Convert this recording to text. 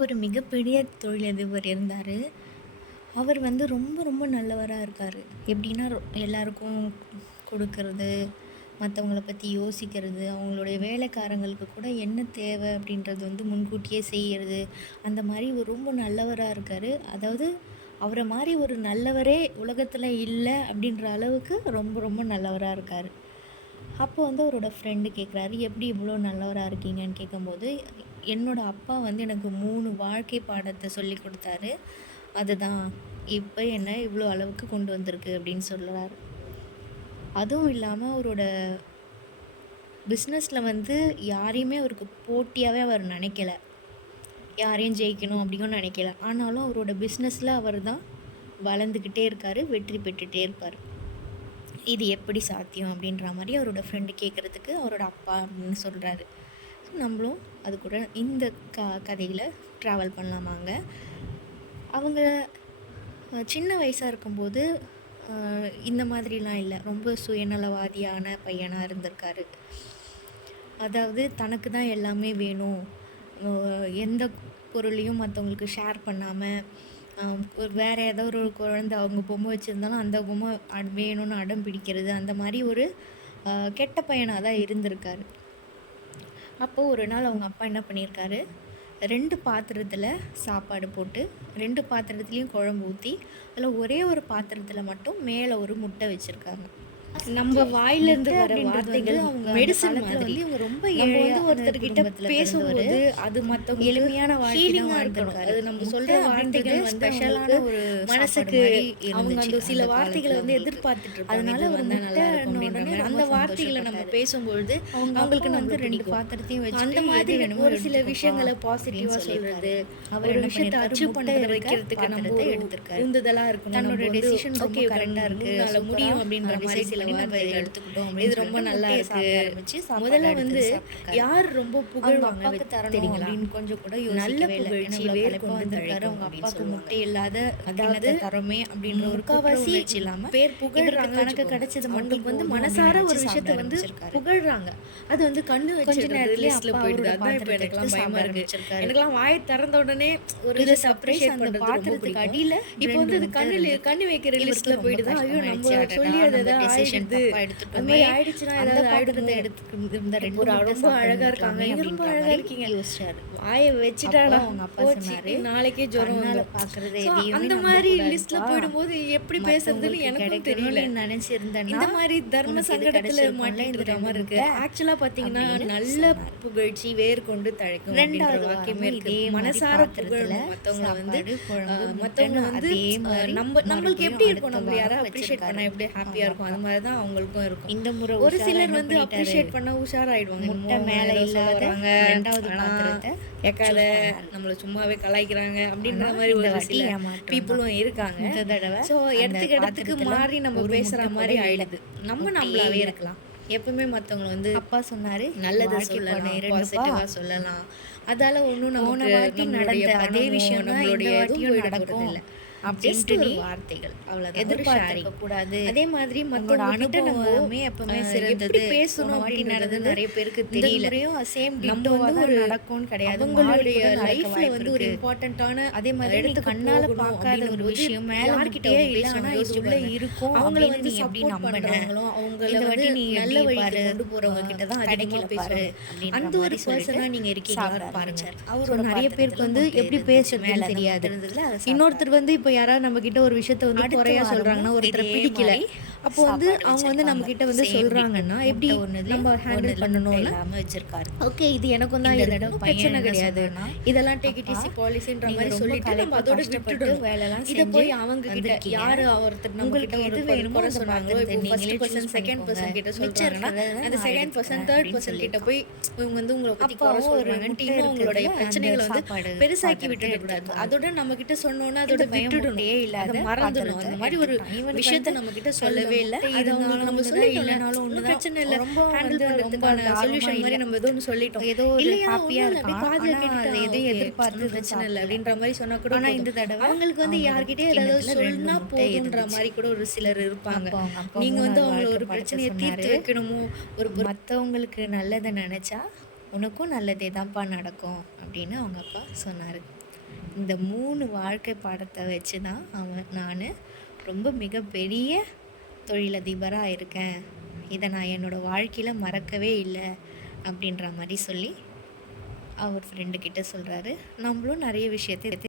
ஒரு மிகப்பெரிய தொழிலதிபர் இருந்தார். அவர் வந்து ரொம்ப ரொம்ப நல்லவராக இருக்கார். எப்படின்னா ரொ- எல்லாருக்கும் கொடுக்கறது மற்றவங்கள பற்றி யோசிக்கிறது அவங்களுடைய வேலைக்காரங்களுக்கு கூட என்ன தேவை அப்படின்றது வந்து முன்கூட்டியே செய்கிறது அந்த மாதிரி ஒரு ரொம்ப நல்லவராக இருக்கார். அதாவது அவரை மாதிரி ஒரு நல்லவரே உலகத்தில் இல்லை அப்படின்ற அளவுக்கு ரொம்ப ரொம்ப நல்லவராக இருக்கார். அப்போ வந்து அவரோட ஃப்ரெண்டு கேட்குறாரு எப்படி இவ்வளோ நல்லவராக இருக்கீங்கன்னு? கேட்கும்போது என்னோட அப்பா வந்து எனக்கு மூணு வாழ்க்கை பாடத்தை சொல்லி கொடுத்தாரு. அதுதான் இப்போ என்ன இவ்வளோ அளவுக்கு கொண்டு வந்திருக்கு அப்படின்னு சொல்கிறாரு அதுவும் இல்லாமல் அவரோட பிஸ்னஸில் வந்து யாரையுமே அவருக்கு போட்டியாகவே அவர் நினைக்கல. யாரையும் ஜெயிக்கணும் அப்படியும் நினைக்கல. ஆனாலும் அவரோட பிஸ்னஸில் அவர் தான் வளர்ந்துக்கிட்டே இருக்கார் வெற்றி பெற்றுகிட்டே இருப்பார். இது எப்படி சாத்தியம் அப்படின்ற மாதிரி அவரோட ஃப்ரெண்டு கேட்குறதுக்கு அவரோட அப்பா அப்படின்னு சொல்கிறாரு நம்மளும் அது கூட இந்த க கதையில் ட்ராவல் பண்ணலாமாங்க. அவங்க சின்ன வயசாக இருக்கும்போது இந்த மாதிரிலாம் இல்லை. ரொம்ப சுயநலவாதியான பையனாக இருந்திருக்காரு. அதாவது தனக்கு தான் எல்லாமே வேணும். எந்த பொருளையும் மற்றவங்களுக்கு ஷேர் பண்ணாமல் வேறு ஏதோ ஒரு குழந்தை அவங்க பொம்மை வச்சுருந்தாலும் அந்த பொம்மை வேணும்னு அடம் பிடிக்கிறது அந்த மாதிரி ஒரு கெட்ட பையனாக தான் இருந்திருக்காரு. அப்போது ஒரு நாள் அவங்க அப்பா என்ன பண்ணியிருக்காரு? ரெண்டு பாத்திரத்தில் சாப்பாடு போட்டு ரெண்டு பாத்திரத்துலேயும் குழம்பு ஊற்றி அதில் ஒரே ஒரு பாத்திரத்தில் மட்டும் மேலே ஒரு முட்டை வச்சுருக்காங்க. நம்ம வாயிலிருந்து வர வார்த்தைகள் அவங்க மெடிசன் மாதிரி. இவங்க ரொம்ப வந்து ஒருத்தர்கிட்ட பேசும்போது அது மற்றவங்க எளிமையான ஹீலிங்கா இருக்கணும். அது நம்ம சொல்ற வார்த்தைகள் ஸ்பெஷலான ஒரு மனசுக்கு அவங்க அந்த சில வார்த்தைகளை வந்து எதிர்பார்த்துட்டு அதனால ஒரு இருக்கும் அந்த வார்த்தைகளை நம்ம பேசும்பொழுது அவங்களுக்கு வந்து ரெண்டு பாத்திரத்தையும் வச்சு அந்த மாதிரி ஒரு சில விஷயங்களை பாசிட்டிவா சொல்றது. அவர் ஒரு விஷயத்தை அச்சீவ் பண்ண வைக்கிறதுக்கு நம்ம எடுத்திருக்காரு. உந்துதலா இருக்கணும். தன்னோட டெசிஷன் ஓகே கரெக்டா இருக்கு. அதனால முடியும் அப்படின்ற மாதிரி சில எடுத்துக்கிட்டோம் இது ரொம்ப நல்லா இருக்கு. முதல்ல வந்து யார் ரொம்ப புகழ்வாங்க தெரியுங்களா? அப்படின்னு கொஞ்சம் கூட நல்ல புகழ்ச்சி வேர்க்கு வந்திருக்காரு அவங்க அப்பாவுக்கு முட்டை இல்லாத அதாவது தரமே அப்படின்ற ஒரு முக்காவாசி இல்லாம பேர் புகழ்றாங்க கணக்கு கிடைச்சது மட்டும் வந்து மனசார ஒரு விஷயத்தை வந்து புகழ்றாங்க. அது வந்து கண்ணு வச்சு நேரத்துல போயிடுது அதான் இப்போ எனக்குலாம் பயமா இருக்கு. எனக்குலாம் வாயை திறந்த உடனே ஒரு பாத்திரத்துக்கு அடியில இப்போ வந்து அது கண்ணுல கண்ணு வைக்கிற லிஸ்ட்ல போயிடுது? ஐயோ நம்ம சொல்லி அது மாதிரி ஆயிடுச்சுன்னா ஏதாவது ஆயிடுறத ஒரு ரொம்ப அழகா இருக்காங்க. ரொம்ப அழகா இருக்கீங்க. யோசிச்சாரு. வாயை வச்சுட்டாடா அவங்க அப்பா சொன்னாரு நாளைக்கே ஜுரம் பாக்குறது அந்த மாதிரி லிஸ்ட்ல போயிடும்போது எப்படி பேசுறதுன்னு எனக்கும் தெரியல. நினைச்சிருந்தேன் இந்த மாதிரி தர்ம சங்கடத்துல மாட்டேங்கிற மாதிரி இருக்கு. ஆக்சுவலா பாத்தீங்கன்னா நல்ல புகழ்ச்சி வேர் கொண்டு தழைக்கும் ரெண்டாவது வாக்கியமே இருக்கு. மனசார புகழணும் மத்தவங்க வந்து மத்தவங்க வந்து நம்ம நம்மளுக்கு எப்படி இருக்கும்? நம்ம யாராவது அப்ரிஷியேட் பண்ணா எப்படி ஹாப்பியா இருக்கும்? அது மாதிரி தான் அவங்களுக்கும் இருக்கும். இந்த முறை ஒரு சிலர் வந்து அப்ரிஷியேட் பண்ணா உஷாராயிடுவாங்க. முட்டை மேல இல்லாத ரெண்டாவது பாத்திரத்தை கேட்காத நம்மள சும்மாவே கலாய்க்கிறாங்க அப்படின்ற மாதிரி ஒரு சில பீப்புளும் இருக்காங்க. ஸோ இடத்துக்கு இடத்துக்கு மாறி நம்ம பேசுற மாதிரி ஆயிடுது. நம்ம நம்மளாவே இருக்கலாம். எப்பவுமே மத்தவங்கள வந்து அப்பா சொன்னாரு நல்லதை சொல்லலாம் பாசிட்டிவா சொல்லலாம். அதால ஒன்றும் நம்ம நடந்த அதே விஷயம் நம்மளுடைய நடக்கும். இல்லை வார்த்தைகள். எதிர்பார்க்க கூடாது. அதே மாதிரி மத்தோட அனுபவமே எப்பவுமே சிறந்தது. பேசணும் அப்படின்றது நிறைய பேருக்கு தெரியல. சேம் நம்ம வந்து ஒரு நடக்கும்னு கிடையாது. அவங்களுடைய லைஃப்ல வந்து ஒரு இம்பார்ட்டன்ட்டான அதே மாதிரி எடுத்து கண்ணால பார்க்காத ஒரு விஷயம் மேல யார்கிட்டயே இல்ல ஆனா இது உள்ள இருக்கும். அவங்கள வந்து எப்படி நம்பினாங்களோ அவங்கள வந்து நீ நல்ல வழிக்கு கொண்டு போறவங்க கிட்ட தான் அதிகமா பேசுவாரு அந்த ஒரு பர்சனா நீங்க இருக்கீங்களா? பாருங்க. அவர் நிறைய பேருக்கு வந்து எப்படி பேசுறதுன்னு தெரியாது. இன்னொருத்தர் வந்து இப்போ யாராவது நம்ம கிட்ட ஒரு விஷயத்த வந்து குறையா சொல்றாங்கன்னா ஒருத்தர் பிடிக்கல. அப்போ வந்து அவங்க வந்து நம்ம கிட்ட வந்து சொல்றாங்கன்னா எப்படி நம்ம ஹேண்டில் பண்ணணும்னா வச்சிருக்காரு ஓகே இது எனக்கும் தான் இது பிரச்சனை கிடையாது. இதெல்லாம் டேக் இட் ஈஸி பாலிசின்ற மாதிரி சொல்லிட்டு நம்ம அதோட விட்டுட்டு வேலைலாம் இதை போய் அவங்க கிட்ட யாரு ஒருத்தர் நம்ம கிட்ட எது வேணுமோ சொன்னாங்களோ இப்போ ஃபர்ஸ்ட் பர்சன் செகண்ட் பர்சன் கிட்ட சொல்றாங்கன்னா அந்த செகண்ட் பர்சன் தேர்ட் பர்சன் கிட்ட போய் இவங்க வந்து உங்களை பத்தி குறை சொல்றாங்க டீமும் உங்களுடைய பிரச்சனைகளை வந்து பெருசாக்கி விட்டுட கூடாது அதோட நம்ம கிட்ட சொன்னோன்னா அதோட விட்டுடணும். அதை மறந்துடணும். அந்த மாதிரி ஒரு விஷயத்த நம்ம கிட்ட சொல்லவே இல்லை அது அவங்களுக்கு நம்ம சொல்லிட்டோம். இல்லைனாலும் ஒன்றும் பிரச்சனை இல்லை. ரொம்ப ஹேண்டில் பண்ணுறதுக்கான சொல்யூஷன் மாதிரி நம்ம ஒன்று சொல்லிட்டோம். ஏதோ ஒரு ஹாப்பியா இருக்கு காதுல கேட்டு எதையும் எதிர்பார்த்து பிரச்சனை இல்லை அப்படின்ற மாதிரி சொன்னா கூட ஆனா இந்த தடவை அவங்களுக்கு வந்து யார்கிட்டயே ஏதாவது சொன்னா போதுன்ற மாதிரி கூட ஒரு சிலர் இருப்பாங்க. நீங்க வந்து அவங்கள ஒரு பிரச்சனையை தீர்த்து வைக்கணுமோ ஒரு மற்றவங்களுக்கு நல்லதை நினைச்சா உனக்கும் நல்லதே தான்ப்பா நடக்கும் அப்படின்னு அவங்க அப்பா சொன்னாரு. இந்த மூணு வாழ்க்கை பாடத்தை வச்சு தான் அவன் நான் ரொம்ப மிகப்பெரிய தொழிலதிபராக இருக்கேன் இதை நான் என்னோடய வாழ்க்கையில் மறக்கவே இல்லை அப்படின்ற மாதிரி சொல்லி அவர் ஃப்ரெண்டுக்கிட்ட சொல்கிறாரு நம்மளும் நிறைய விஷயத்தை